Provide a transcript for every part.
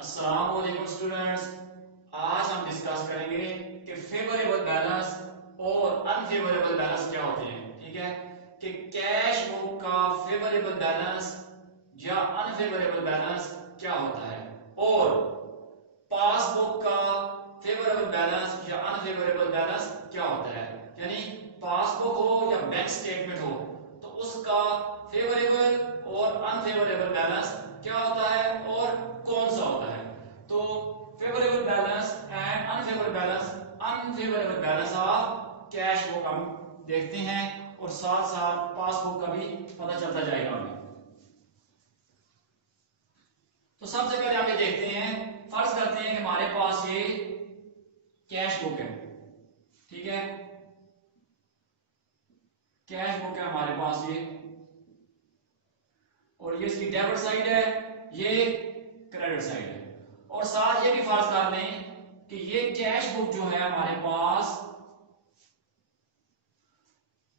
अस्सलाम वालेकुम स्टूडेंट्स। आज हम डिस्कस करेंगे कि फेवरेबल बैलेंस और अनफेवरेबल बैलेंस क्या होते हैं। ठीक है, कि कैश बुक का फेवरेबल बैलेंस या अनफेवरेबल बैलेंस क्या होता है और पासबुक का फेवरेबल बैलेंस या अनफेवरेबल बैलेंस क्या होता है। यानी पासबुक हो या बैंक स्टेटमेंट हो तो उसका फेवरेबल और अनफेवरेबल बैलेंस क्या होता है और कौन सा होता है। तो favourable balance and unfavourable balance of cash book हम देखते हैं और साथ साथ पासबुक का भी पता चलता जाएगा हमें। तो सबसे पहले हम ये देखते हैं, फर्ज करते हैं कि हमारे पास ये कैश बुक है। ठीक है, कैश बुक है हमारे पास ये, और ये इसकी डेबिट साइड है, ये क्रेडिट साइड है। और साथ ये भी फर्ज कर लें कि ये कैश बुक जो है हमारे पास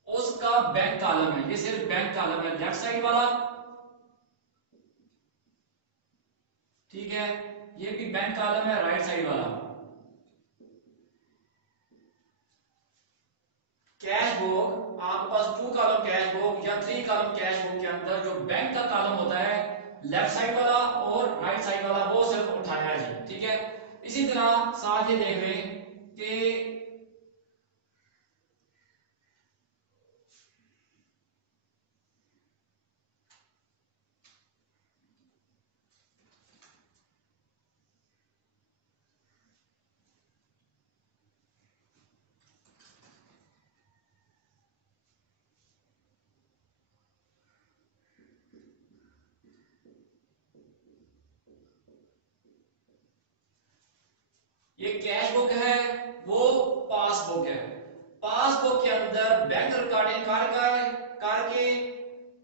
उसका बैंक कॉलम है, ये सिर्फ बैंक कॉलम है लेफ्ट साइड वाला। ठीक है, ये भी बैंक कॉलम है राइट साइड वाला। कैश बुक आपके पास 2 कॉलम कैश बुक या 3 कॉलम कैश बुक के अंदर जो बैंक का कॉलम होता है लेफ्ट साइड वाला और राइट साइड वाला वो सिर्फ उठाया है जी। ठीक है, इसी तरह साथ ये देख रहे कि ये कैश बुक है, वो पासबुक है। पासबुक के अंदर बैंक रिकॉर्डिंग करके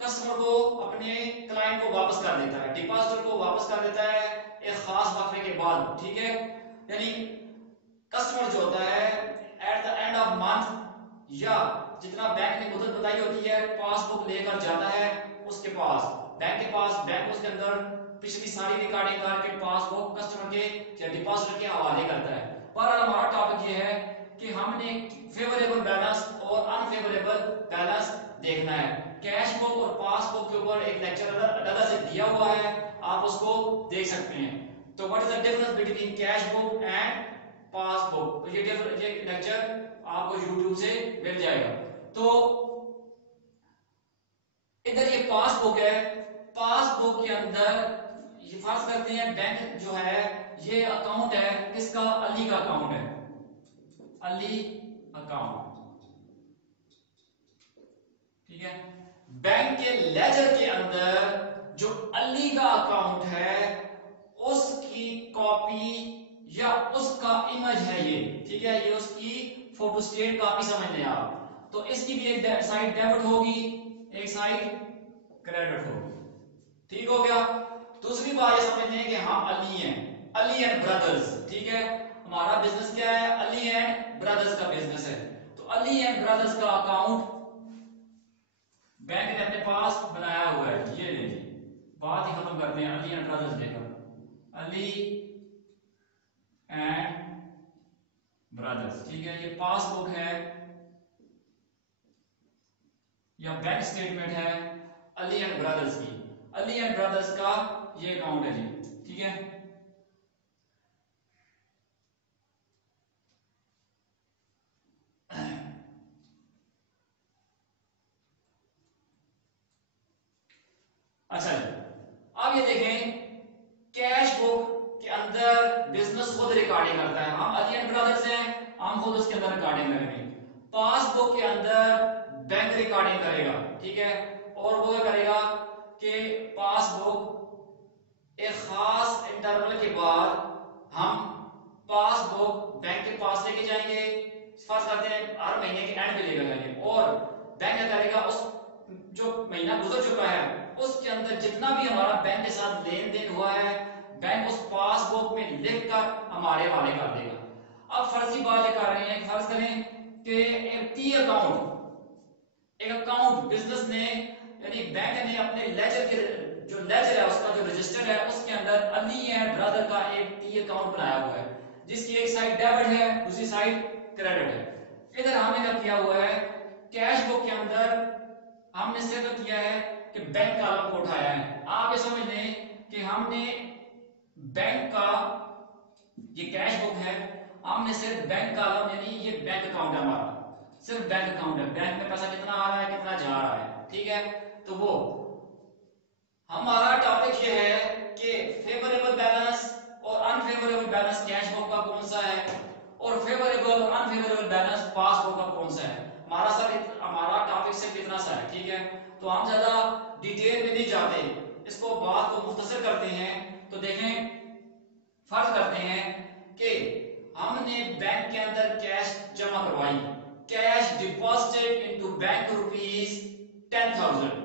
कस्टमर को अपने क्लाइंट को वापस कर देता है, डिपॉजिटर को वापस कर देता है एक खास वक्फे के बाद। ठीक है, यानी कस्टमर जो होता है at the end of month या जितना बैंक ने मुद्दत बताई होती है पासबुक लेकर जाता है उसके पास, बैंक के पास। बैंक उसके अंदर पिछली सारी रिकॉर्डिंग करके पासबुक कस्टमर के या डिपॉजिटर के हवाले करता है। पर हमारा टॉपिक ये है कि हमने फेवरेबल बैलेंस और अनफेवरेबल बैलेंस देखना है। कैश बुक और पासबुक के ऊपर एक लेक्चर अलग से दिया हुआ है, आप उसको देख सकते हैं। तो what is the difference between cash book and passbook, तो ये लेक्चर आपको YouTube से मिल जाएगा। तो इधर ये पासबुक है, पासबुक के अंदर ये फर्ज करते हैं बैंक जो है ये अकाउंट है किसका, अली का अकाउंट है, अली अकाउंट। ठीक है, बैंक के लेजर के अंदर जो अली का अकाउंट है उसकी कॉपी या उसका इमेज है ये। ठीक है, ये उसकी फोटो स्टेट कॉपी समझ लें आप। तो इसकी भी एक साइड डेबिट होगी, एक साइड क्रेडिट होगी। ठीक हो गया। दूसरी बात ये समझ लें कि हाँ अली हैं, अली एंड ब्रदर्स। ठीक है, हमारा बिजनेस क्या है, अली एंड ब्रदर्स का बिजनेस है। तो अली एंड ब्रदर्स का अकाउंट बैंक ने अपने पास बनाया हुआ है। ये ले जी, बात ही खत्म करते हैं अली एंड ब्रदर्स लेकर, अली एंड ब्रदर्स। ठीक है, ये पासबुक है या बैंक स्टेटमेंट है अली एंड ब्रदर्स की, अली एंड ब्रदर्स का ये अकाउंट है जी। ठीक है, अच्छा जी, अब ये देखें कैश बुक के अंदर बिजनेस खुद रिकॉर्डिंग करता है, हम अली एंड ब्रदर्स हैं, हम खुद उसके अंदर रिकॉर्डिंग करेंगे। पासबुक के अंदर बैंक रिकॉर्डिंग करेगा। ठीक है, और वो क्या करेगा कि पासबुक एक खास इंटरवल के बाद हम पासबुक बैंक के पास लेके जाएंगे, फर्ज करते हैं हर महीने के एंड पे लेकर जाएंगे, और बैंक क्या करेगा उस जो महीना गुजर चुका है उसके अंदर जितना भी हमारा बैंक के साथ लेन देन हुआ है बैंक उस पासबुक में लिखकर हमारे हवाले कर देगा। अब फर्जी बात ये कर रहे हैं, फर्ज करें कि एक अकाउंट बिजनेस ने यानी बैंक ने अपने लेजर के जो लेजर है उसका जो रजिस्टर है उसके अंदर अली एंड ब्रदर का एक टी अकाउंट बनाया हुआ है, जिसकी एक साइड डेबिट है दूसरी साइड क्रेडिट है। इधर हमने क्या किया हुआ है, कैश बुक के अंदर हमने सिर्फ किया है कि बैंक कॉलम को उठाया है। आप ये समझ लें कि हमने बैंक का ये कैश बुक है, हमने सिर्फ बैंक कॉलम यानी ये बैंक अकाउंट है हमारा, सिर्फ बैंक अकाउंट है, बैंक में पैसा कितना आ रहा है कितना जा रहा है, ठीक है। तो वो हमारा टॉपिक ये है कि फेवरेबल बैलेंस और अनफेवरेबल बैलेंस कैश बुक का कौन सा है और फेवरेबल और अनफेवरेबल बैलेंस पासबुक का कौन सा है। हमारा टॉपिक सिर्फ इतना सा है, ठीक है। तो हम ज्यादा डिटेल में नहीं जाते, इसको बात को मुख्तसर करते हैं। तो देखें, फर्ज करते हैं कि हमने बैंक के अंदर कैश जमा करवाई, cash deposited into bank rupees 10,000,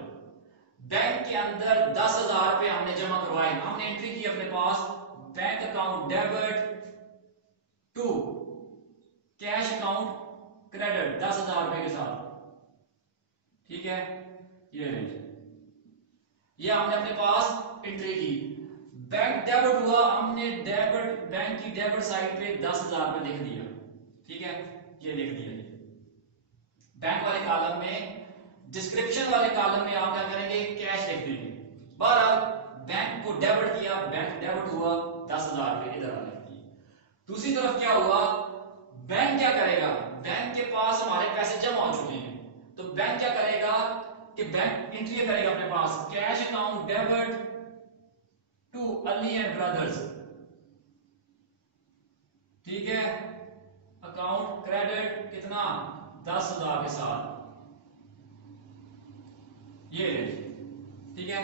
bank के अंदर 10,000 रुपए हमने जमा करवाए। हमने एंट्री की अपने पास bank account debit to cash account credit 10,000 रुपए के साथ, ठीक है। ये हमने अपने पास एंट्री की, बैंक डेबिट हुआ, हमने डेबिट बैंक की डेबिट साइड पे 10,000 रुपए लिख दिया, ठीक है। ये लिख दिया बैंक वाले कॉलम में, डिस्क्रिप्शन वाले कॉलम में आप क्या करेंगे, कैश लिख देंगे। बहरहाल बैंक को डेबिट किया, बैंक डेबिट हुआ 10,000 रुपए इधर वाले की। दूसरी तरफ क्या हुआ, बैंक क्या करेगा, बैंक के पास हमारे पैसे जमा हो चुके हैं, तो बैंक क्या करेगा कि बैंक एंट्री करेगा अपने पास cash account debit to Ali and brothers, ठीक है। अकाउंट क्रेडिट कितना 10,000 के साथ, ये ठीक है।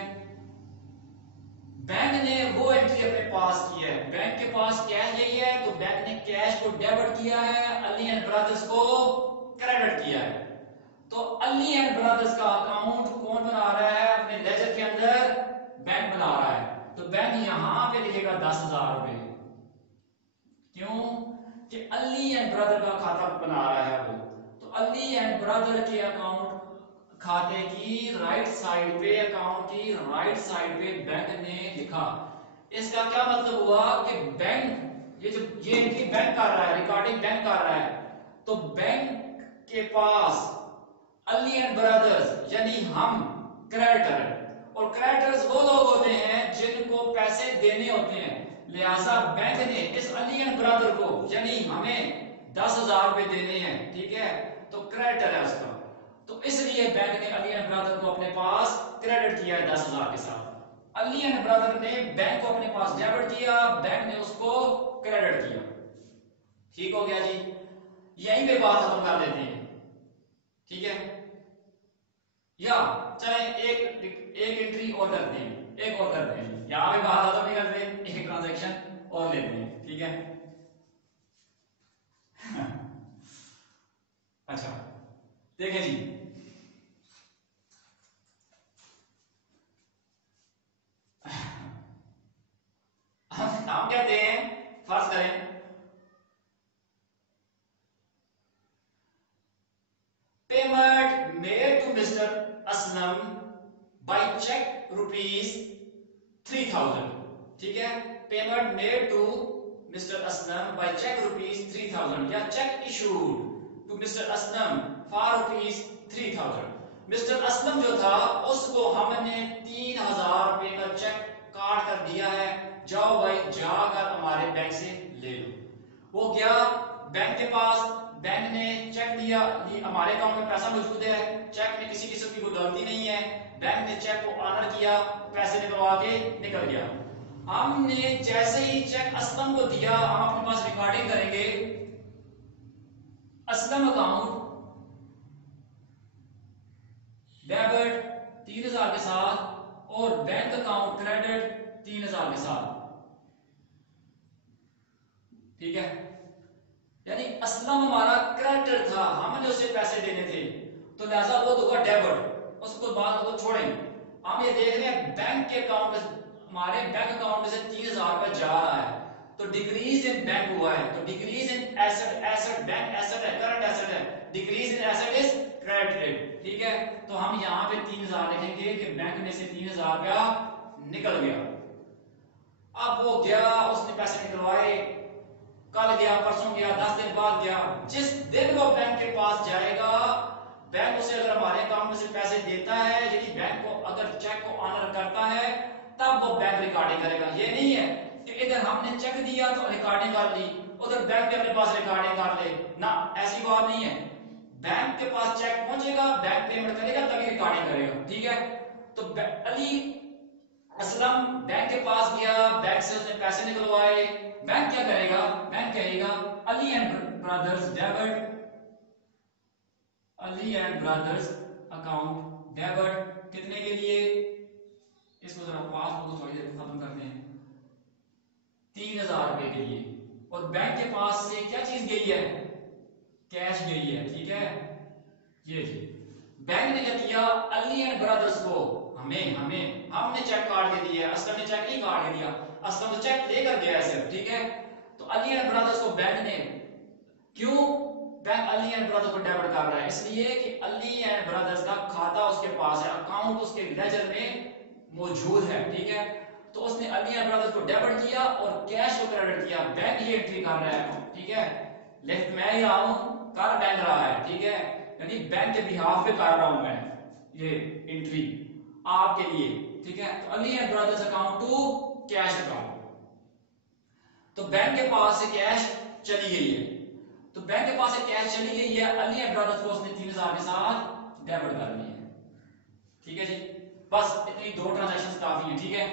बैंक ने वो एंट्री अपने पास की है, बैंक के पास कैश यही है तो बैंक ने कैश को डेबिट किया है, अली एंड ब्रदर्स को क्रेडिट किया है। तो अली एंड ब्रदर्स का अकाउंट कौन बना रहा है अपने लेजर के अंदर, बैंक बना रहा है। तो बैंक यहां पे लिखेगा 10,000 रुपए, क्यों कि अली एंड ब्रदर का खाता बना रहा है वो। तो अली एंड ब्रदर के अकाउंट खाते की राइट साइड पे, अकाउंट की राइट साइड पे बैंक ने लिखा। इसका क्या मतलब हुआ कि बैंक ये एंट्री बैंक कर रहा है, रिकॉर्डिंग बैंक कर रहा है, तो बैंक के पास अली एंड ब्रदर्स यानी हम क्रेडिटर, और क्रेडिटर्स वो लोग होते हैं जिनको पैसे देने होते हैं। लिहाजा बैंक ने इस अली एंड ब्रदर को यानी हमें 10,000 रुपए देने हैं, ठीक है, तो क्रेडिटर है उसका। तो इसलिए बैंक ने अली एंड ब्रदर को अपने पास क्रेडिट किया है 10,000 के साथ। अली एंड ब्रदर ने बैंक को अपने पास डेबिट किया, बैंक ने उसको क्रेडिट किया, ठीक हो गया जी। यहीं पे बात खत्म कर देते हैं, ठीक है। या चले एक एंट्री और करते हैं, एक और करते हैं, यहां पे बात खत्म नहीं करते, एक ट्रांजैक्शन और लेते हैं, ठीक है। अच्छा देखिए जी, हम कहते हैं, फर्ज करें payment made to mister Aslam by cheque rupees 3,000, ठीक है। Payment made to mister Aslam by cheque rupees 3,000 या cheque issued to mister Aslam for rupees 3,000। Mister Aslam जो था उसको हमने 3,000 रुपए का चेक काट कर दिया है, जाओ भाई जाकर हमारे बैंक से ले लो। वो गया बैंक के पास, बैंक ने चेक दिया, हमारे अकाउंट में पैसा मौजूद है, चेक में किसी किस्म की कोई गलती नहीं है, बैंक ने चेक को ऑनर किया, पैसे निकलवा के निकल गया। हमने जैसे ही चेक असलम को दिया, हम अपने पास रिकॉर्डिंग करेंगे असलम अकाउंट डेबिट 3,000 के साथ और बैंक अकाउंट क्रेडिट 3,000 के साथ, ठीक है। यानी असलम हमारा क्रेडिटर था, हमने उसे पैसे देने थे, तो लिहाजा वो होगा डेबिट, उसको बाद को छोड़ें। हम ये देख रहे हैं बैंक के अकाउंट में, हमारे बैंक अकाउंट में से 3,000 रुपए जा रहा है, तो डिक्रीज इन बैंक हुआ है, तो decrease in asset, asset bank asset है, करंट एसेट है, decrease in asset is credited, ठीक है। तो हम यहाँ पे 3,000 लिखेंगे कि बैंक में से 3,000 रुपया निकल गया। अब वो गया, उसने पैसे निकलवाए, कल गया, परसों गया, 10 दिन बाद गया। जिस दिन वो बैंक के पास जाएगा, बैंक उसे अगर हमारे अकाउंट में से पैसे देता है, यदि बैंक को अगर चेक को ऑनर करता है, तब वो बैंक रिकॉर्डिंग करेगा। ये नहीं है कि इधर हमने चेक दिया तो रिकॉर्डिंग कर ली, उधर बैंक भी अपने पास रिकॉर्डिंग कर ले, ना, ऐसी बात नहीं है। बैंक के पास चेक पहुंचेगा, बैंक पेमेंट करेगा, तभी रिकॉर्डिंग करेगा, ठीक है। तो अली असलम बैंक के पास गया, बैंक से उसने पैसे निकलवाए। बैंक क्या करेगा? बैंक कहेगा Ali and brothers debit, Ali and brothers account debit, कितने के लिए? इसको जरा पासबुक को थोड़ी देर खत्म करते हैं। 3000 रुपए के लिए। और बैंक के पास से क्या चीज गई है? कैश गई है, ठीक है। ये जी बैंक ने क्या किया? अली एंड ब्रदर्स को, हमने चेक काट के दिया, असलम ने चेक नहीं काट के दिया, असलम तो चेक लेकर गया सिर्फ, ठीक है। तो अली एंड ब्रदर्स को बैंक ने, क्यों बैंक अली एंड ब्रदर्स को डेबिट कर रहा है? इसलिए कि अली एंड ब्रदर्स का खाता उसके पास है, अकाउंट उसके लेजर में मौजूद है, ठीक है। तो उसने अली एंड ब्रदर्स को डेबिट किया और कैश को क्रेडिट किया। बैंक ये एंट्री कर रहा है, ठीक है। लेफ्ट मैं ही रहा हूं, कर बैंक रहा है, ठीक है। यानी बैंक के बिहाफ पे कर रहा हूं मैं ये एंट्री आपके लिए, ठीक है। तो Ali and brothers account to cash account. तो बैंक के पास से कैश चली गई है, तो बैंक के पास से कैश चली गई है, अली एंड ब्रदर्स को उसने 3000 के साथ डेबिट कर ली है, ठीक है जी। बस इतनी दो ट्रांजैक्शंस काफी है, ठीक है।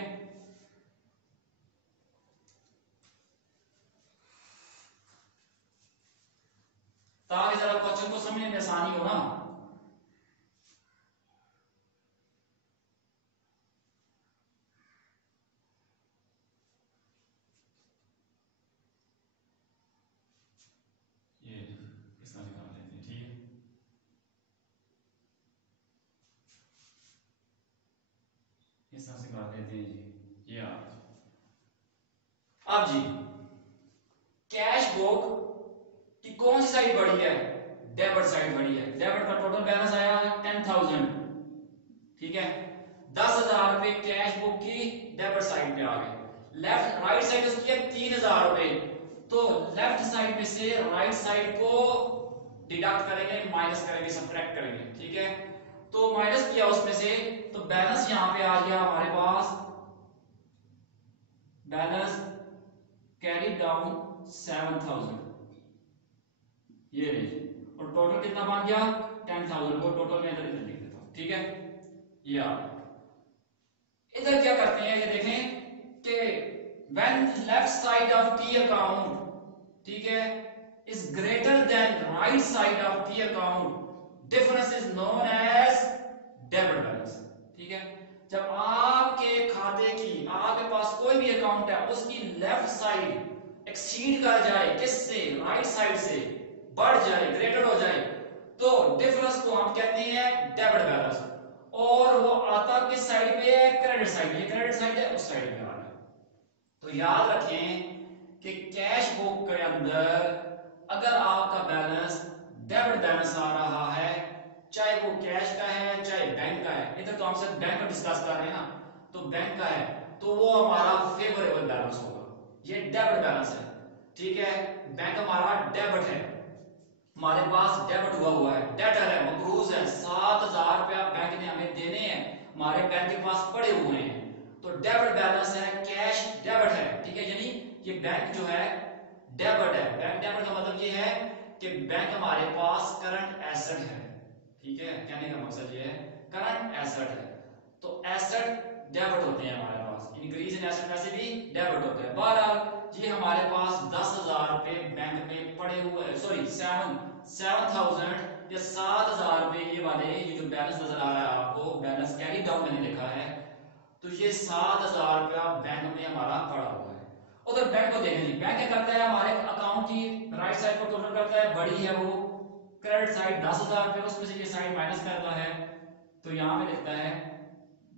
ताकि जरा क्वेश्चन को समझने में आसानी हो ना। ये इस तरह निकाल लेते हैं, ठीक है। इस तरह से कर देते हैं जी। ये अब जी कैश बुक की कौन सी साइड बड़ी है? डेबिट साइड बड़ी है। डेबिट का टोटल बैलेंस आया है 10,000, ठीक है। 10,000 रुपए कैश बुक की डेबिट साइड पे आ गए। लेफ्ट राइट साइड उसकी है 3,000 रुपए, तो लेफ्ट साइड में से राइट साइड को डिडक्ट करेंगे, माइनस करेंगे, सब्ट्रैक्ट करेंगे, ठीक है। तो माइनस किया उसमें से, तो बैलेंस यहां पे आ गया हमारे पास, बैलेंस कैरी डाउन 7,000, ये रही। और टोटल कितना बन गया? 10,000 को टोटल में इधर लिख देता हूं, ठीक है। या इधर क्या करते हैं, ये देखें कि when left side of T account, ठीक है, is greater than right side of T account, difference is known as debit balance, ठीक है। जब आपके खाते की, आपके पास कोई भी अकाउंट है, उसकी लेफ्ट साइड एक्सीड कर जाए, किससे? राइट साइड से बढ़ जाए, ग्रेटर हो जाए, तो डिफरेंस को हम कहते हैं डेबिट बैलेंस। और वो आता किस साइड पे है? क्रेडिट साइड पे। क्रेडिट साइड है, उस साइड पे आ रहा है। तो याद रखें कि कैश बुक के अंदर अगर आपका बैलेंस डेबिट बैलेंस आ रहा है, चाहे वो कैश का है चाहे बैंक का है, इधर तो हम सिर्फ बैंक का डिस्कस कर रहे हैं ना, तो बैंक का है, तो वो हमारा फेवरेबल बैलेंस होगा, ये डेबिट बैलेंस है, ठीक है। बैंक हमारा डेबिट है, हमारे पास डेबिट हुआ है, डेटर है, मकरूज है, 7,000 रुपया बैंक ने हमें देने हैं, हमारे बैंक के पास पड़े हुए हैं, तो डेबिट बैलेंस है, कैश डेबिट है, ठीक है। यानी ये बैंक जो है डेबिट है। बैंक डेबिट का मतलब ये है कि बैंक हमारे पास करंट एसेट है, ठीक है। कहने का मकसद ये है करंट एसेट है, तो एसेट डेबिट होते हैं हमारे पास, इंक्रीज इन एसेट वैसे भी डेबिट होते हैं। बहरहाल ये हमारे पास 10,000 रुपए बैंक में पड़े हुए, सॉरी 7,000 या 7,000 रुपए, ये वाले ये जो बैलेंस नजर आ रहा है आपको, बैलेंस कैरी डाउन मैंने लिखा है, तो ये 7,000 रुपया बैंक में हमारा पड़ा हुआ है। उधर बैंक को देखें जी, बैंक क्या करता है, हमारे अकाउंट की राइट साइड को टोटल करता है, बड़ी है वो क्रेडिट साइड 10,000 रुपये, उसमें से ये साइड माइनस करता है, तो यहां पे लिखता है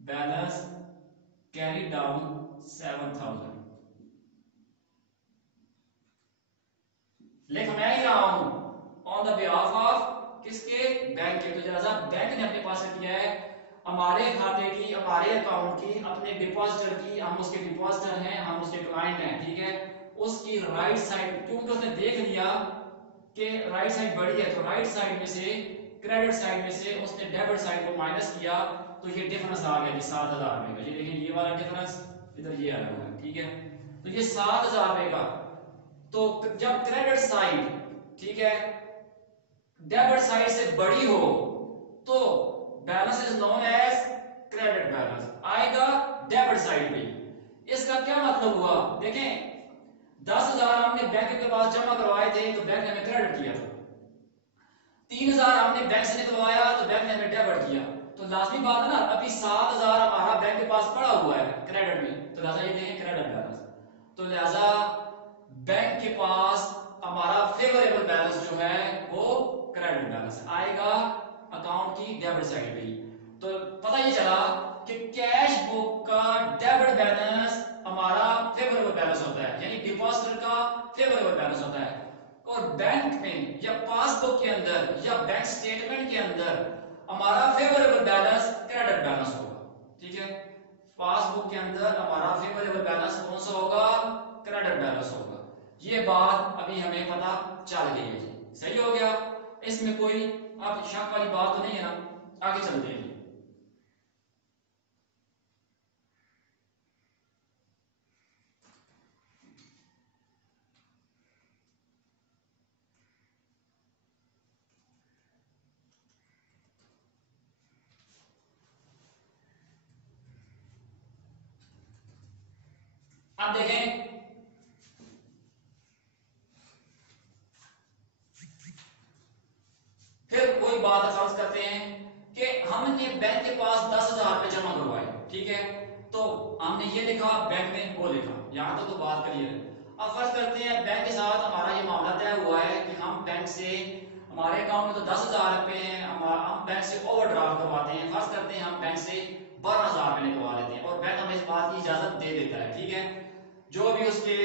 बैलेंस कैरी डाउन 7,000। लिख मैं ही रहा हूं ऑन द बिहाफ ऑफ किसके? बैंक के। तो जरा बैंक ने अपने पास किया है, हमारे खाते की, हमारे अकाउंट की, अपने डिपॉजिटर की, हम उसके डिपॉजिटर हैं, हम उसके क्लाइंट हैं, ठीक है, उसकी राइट साइड, क्योंकि उसने देख लिया कि राइट साइड बड़ी है, तो राइट साइड में से, क्रेडिट साइड में से उसने डेबिट साइड को माइनस किया, तो ये डिफरेंस आ गया जी 7,000 रुपए का। ये देखें, ये वाला डिफरेंस इधर ये आया हुआ है, ठीक है, तो ये 7,000 रुपए का। तो जब क्रेडिट साइड, ठीक है, डेबिट साइड से बड़ी हो तो balance is known as credit balance, आएगा डेबिट साइड पे। इसका क्या मतलब हुआ, देखें 10,000 हमने बैंक के पास जमा करवाए थे तो बैंक ने हमें क्रेडिट किया था, 3,000 हमने बैंक से निकलवाया तो बैंक ने हमें डेबिट किया, तो लाजमी बात है ना, अभी 7,000 हमारा बैंक के पास पड़ा हुआ है क्रेडिट में, तो लिहाजा ये देखें क्रेडिट बैलेंस, तो लिहाजा बैंक के पास हमारा फेवरेबल बैलेंस जो है वो क्रेडिट बैलेंस आएगा अकाउंट की डेबिट साइड पे ही। तो पता ये चला कि कैश बुक का डेबिट बैलेंस हमारा फेवरेबल बैलेंस होता है, यानी डिपॉजिटर का फेवरेबल बैलेंस होता है, और बैंक में या पासबुक के अंदर या बैंक स्टेटमेंट के अंदर हमारा फेवरेबल बैलेंस क्रेडिट बैलेंस होगा, ठीक है, पासबुक के अंदर हमारा फेवरेबल बैलेंस कौन सा होगा, क्रेडिट बैलेंस होगा। ये बात अभी हमें पता चल गई है, सही हो गया, इसमें कोई आप शक वाली बात तो नहीं है ना, आगे चलते हैं। अब देखें, फिर कोई बात फर्ज करते हैं कि हमने बैंक के पास 10,000 रुपए जमा करवाए, ठीक है, तो हमने ये लिखा बैंक में वो लिखा, यहां तक तो बात क्लियर है। अब फर्ज करते हैं बैंक के साथ हमारा ये मामला तय हुआ है कि हम बैंक से, हमारे अकाउंट में तो 10,000 रुपए हैं, हम बैंक से ओवरड्राफ्ट करवाते हैं, फर्ज करते हैं हम बैंक से 12,000 रुपए निकलवा लेते हैं और बैंक हमें इस बात की इजाजत दे देता है, ठीक है, जो भी उसके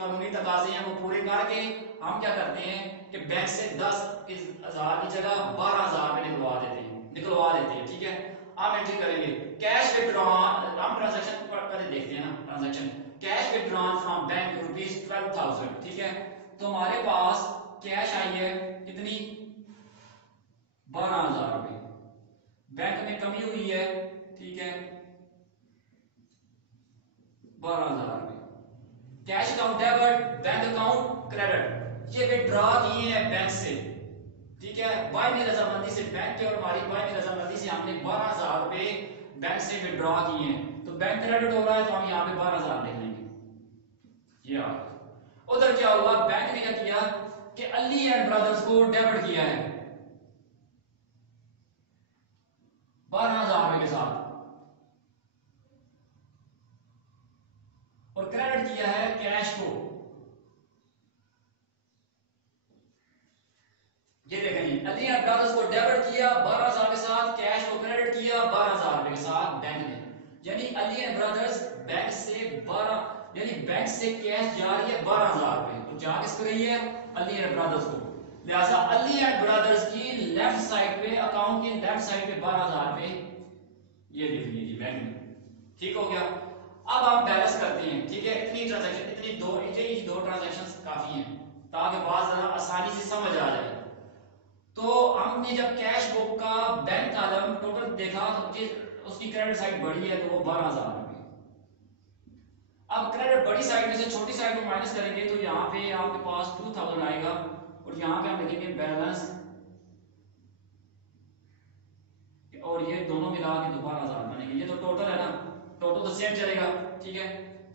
कानूनी तकाजे हैं वो पूरे करके हम क्या करते हैं कि बैंक से 10,000 की जगह 12,000 रुपए निकलवा देते हैं, ठीक है। आप एंट्री करेंगे कैश विड्रॉन, हम ट्रांजैक्शन पहले देखते हैं ना, transaction cash withdrawn from bank ₹12,000, ठीक है, तो हमारे पास कैश आई है कितनी, 12,000 रुपए, बैंक में कमी हुई है, ठीक है, 12,000 रुपए, cash account debit, bank account credit, ये विड्रॉ किए हैं बैंक से, ठीक है, बायनी रजामंदी से, बैंक के और हमारी बायनी रजामंदी से हमने 12,000 रुपए बैंक से विड्रॉ किए हैं, तो बैंक क्रेडिट हो रहा है तो हम यहाँ पे 12,000 लिख लेंगे, ये आ गया। उधर क्या हुआ, बैंक ने क्या किया कि अली एंड ब्रदर्स को डेबिट किया है 12,000 रुपए के साथ, और क्रेडिट किया है कैश को, ये देखें जी, अली एंड ब्रदर्स को डेबिट किया 12,000 के साथ, कैश को क्रेडिट किया 12,000 रुपए के साथ बैंक ने, यानी अली एंड ब्रदर्स बैंक से 12, यानी बैंक से कैश जा रही है 12,000 रुपए, तो जा किसको रही है, अली एंड ब्रदर्स को, लिहाजा अली एंड ब्रदर्स की लेफ्ट साइड पे, अकाउंट की लेफ्ट साइड पे 12,000 रुपए ये लिख लीजिए बैंक में, ठीक हो गया। अब हम बैलेंस करते हैं, ठीक है, इतनी ट्रांजैक्शन, इतनी दो ट्रांजैक्शंस काफी हैं ताकि बात जरा आसानी से समझ आ जाए। तो हमने जब कैश बुक का बैंक कॉलम टोटल देखा तो उसकी क्रेडिट साइड बड़ी है तो वो 12,000 रुपए, अब क्रेडिट बड़ी साइड में से छोटी साइड को माइनस करेंगे तो यहाँ पे आपके पास 2,000 आएगा, और यहाँ पे हम लिखेंगे बैलेंस, और ये दोनों मिला के 12,000 बनेंगे, ये तो टोटल है ना, टोटल तो सेम चलेगा, ठीक है,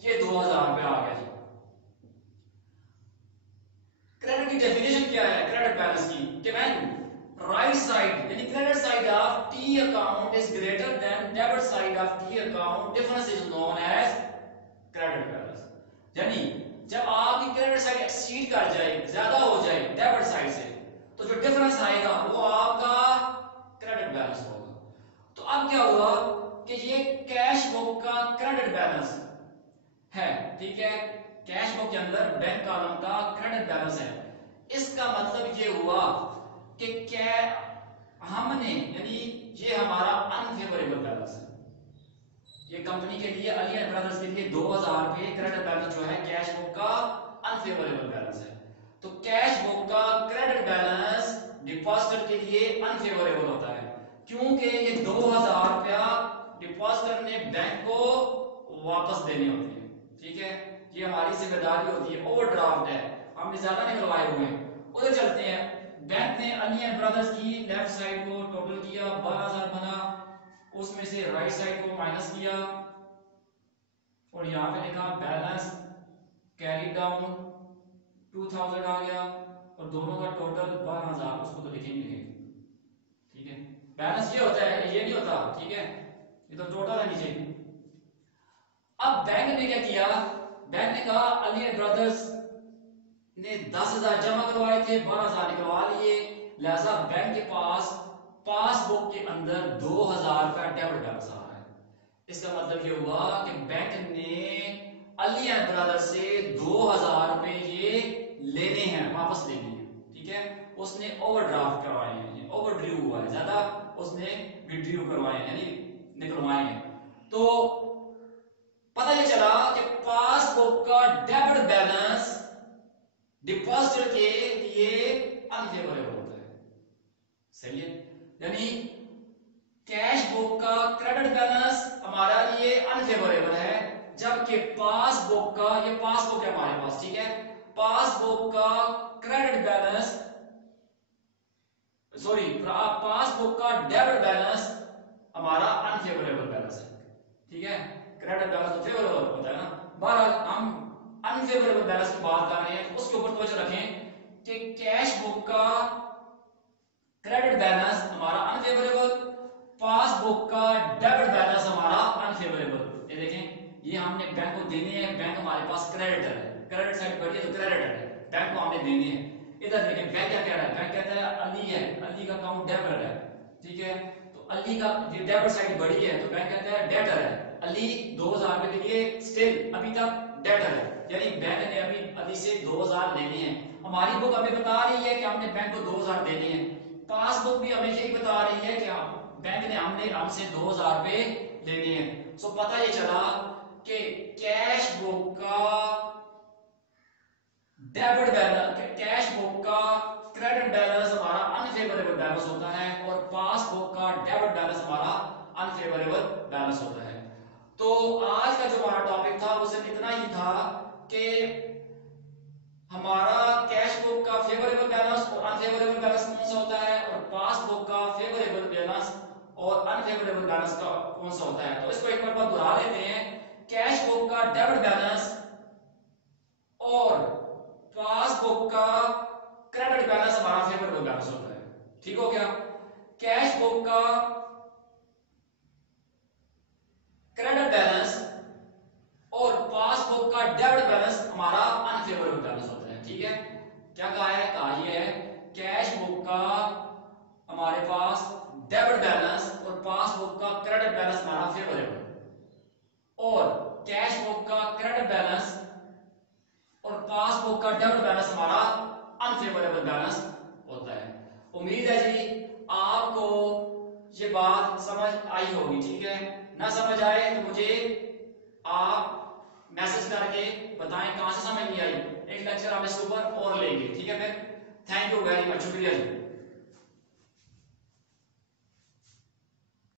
ये 2,000 रुपए आ गया जी। क्रेडिट की डेफिनेशन क्या है क्रेडिट बैलेंस की, कि व्हेन राइट साइड यानी credit side of T account is greater than debit side of T account, difference is known as credit balance, यानी जब आपकी क्रेडिट साइड एक्सीड कर जाए, ज्यादा हो जाए डेबिट साइड से, तो जो डिफरेंस आएगा वो आपका क्रेडिट बैलेंस होगा। तो अब क्या हुआ कि ये कैश बुक का क्रेडिट बैलेंस है, ठीक है, कैश बुक के अंदर बैंक कॉलम का क्रेडिट बैलेंस है, इसका मतलब ये हुआ कि क्या हमने, यानी ये हमारा अनफेवरेबल बैलेंस ये कंपनी के लिए, अली एंड ब्रदर्स के लिए 2000 रुपए क्रेडिट बैलेंस जो है कैश बुक का अनफेवरेबल बैलेंस है। तो कैश बुक का क्रेडिट बैलेंस डिपॉजिटर के लिए अनफेवरेबल होता है, क्योंकि ये 2000 रुपया डिपॉजिटर ने बैंक को वापस देनी होती है। ठीक है, ये हमारी जिम्मेदारी होती है, ओवरड्राफ्ट है, हमने ज्यादा निकलवाए हुए हैं। उधर चलते हैं, बैंक ने अली एंड ब्रदर्स की लेफ्ट साइड को टोटल किया, 12000 बना, उसमें से राइट साइड को माइनस किया और यहाँ पे लिखा बैलेंस कैरी डाउन 2000 आ गया और दोनों का टोटल 12000, उसको तो लिखेंगे। ठीक है, बैलेंस ये होता है, ये नहीं होता। ठीक है, ये तो टोटल है नीचे। अब बैंक ने क्या किया, बैंक ने कहा अली एंड ब्रदर्स ने 10,000 जमा करवाए थे, 12,000 निकलवा लिए, लिहाजा बैंक के पास पासबुक के अंदर 2000 का डेबिट बैलेंस आ रहा है। इसका मतलब ये हुआ कि बैंक ने अली एंड ब्रदर्स से 2000 रुपए ये लेने हैं, वापस लेने हैं। ठीक है, उसने ओवरड्राफ्ट करवाए हैं, ओवरड्रू हुआ है ज्यादा, उसने विड्रू करवाए हैं, यानी निकलवाए हैं। तो पता ये चला कि पासबुक का डेबिट बैलेंस डिपॉजिटर के लिए अनफेवरेबल होता है। सही है, यानी कैश बुक का क्रेडिट बैलेंस हमारा लिए अनफेवरेबल है, जबकि पासबुक का, ये पासबुक है हमारे पास, ठीक है, पासबुक का क्रेडिट बैलेंस, सॉरी, पासबुक का डेबिट बैलेंस हमारा अनफेवरेबल बैलेंस है। ठीक है, क्रेडिट बैलेंस तो फेवरेबल होता है ना। बहरहाल हम अनफेवरेबल बैलेंस की बात कर रहे हैं, उसके ऊपर तवज्जो रखें कि कैश बुक का क्रेडिट बैलेंस हमारा अनफेवरेबल, पासबुक का डेबिट बैलेंस हमारा अनफेवरेबल। ये देखें, ये हमने बैंक को देने हैं, बैंक हमारे पास क्रेडिटर है, क्रेडिट साइड बढ़ी है तो क्रेडिटर है, बैंक को हमने देने हैं। इधर देखें बैंक क्या कह रहा है, बैंक कहता है अली है, अली का अकाउंट डेबिट है। ठीक है, तो अली का ये डेबिट साइड बढ़ी है तो बैंक कहता है डेटर है, अली 2000 रुपए के लिए स्टिल अभी तक डेटर है, यानी बैंक ने अभी अली से 2000 लेने हैं। हमारी बुक हमें बता रही है कि हमने बैंक को 2000 देने हैं, पासबुक भी हमें यही बता रही है कि बैंक ने हमसे 2000 रुपए लेने हैं। सो पता ये चला कि कैश बुक का डेबिट बैलेंस, कैश बुक का क्रेडिट बैलेंस हमारा अनफेवरेबल बैलेंस होता है और पासबुक का डेबिट बैलेंस हमारा अनफेवरेबल बैलेंस होता है। तो आज का जो हमारा टॉपिक था वो सिर्फ इतना ही था कि हमारा कैश बुक का फेवरेबल बैलेंस और अनफेवरेबल बैलेंस कौन सा होता है, और पासबुक का फेवरेबल बैलेंस और अनफेवरेबल बैलेंस का कौन सा होता है। तो इसको एक बार दोहरा लेते हैं, कैश बुक का डेबिट बैलेंस और पासबुक का क्रेडिट बैलेंस हमारा फेवरेबल बैलेंस होता है। ठीक हो गया, कैश बुक का क्रेडिट बैलेंस और पासबुक का डेबिट बैलेंस हमारा अनफेवरेबल बैलेंस होता है। ठीक है, क्या कहा है, कहा ये है कैश बुक का हमारे पास डेबिट बैलेंस और पासबुक का क्रेडिट बैलेंस हमारा फेवरेबल, और कैश बुक का क्रेडिट बैलेंस और पासबुक का डेबिट बैलेंस हमारा अनफेवरेबल बैलेंस होता है। उम्मीद है जी आपको ये बात समझ आई होगी। ठीक है, ना समझ आए तो मुझे आप मैसेज करके बताएं कहां से समझ नहीं आई, एक लेक्चर हम इसके ऊपर और लेंगे। ठीक है, फिर थैंक यू वेरी मच, शुक्रिया जी।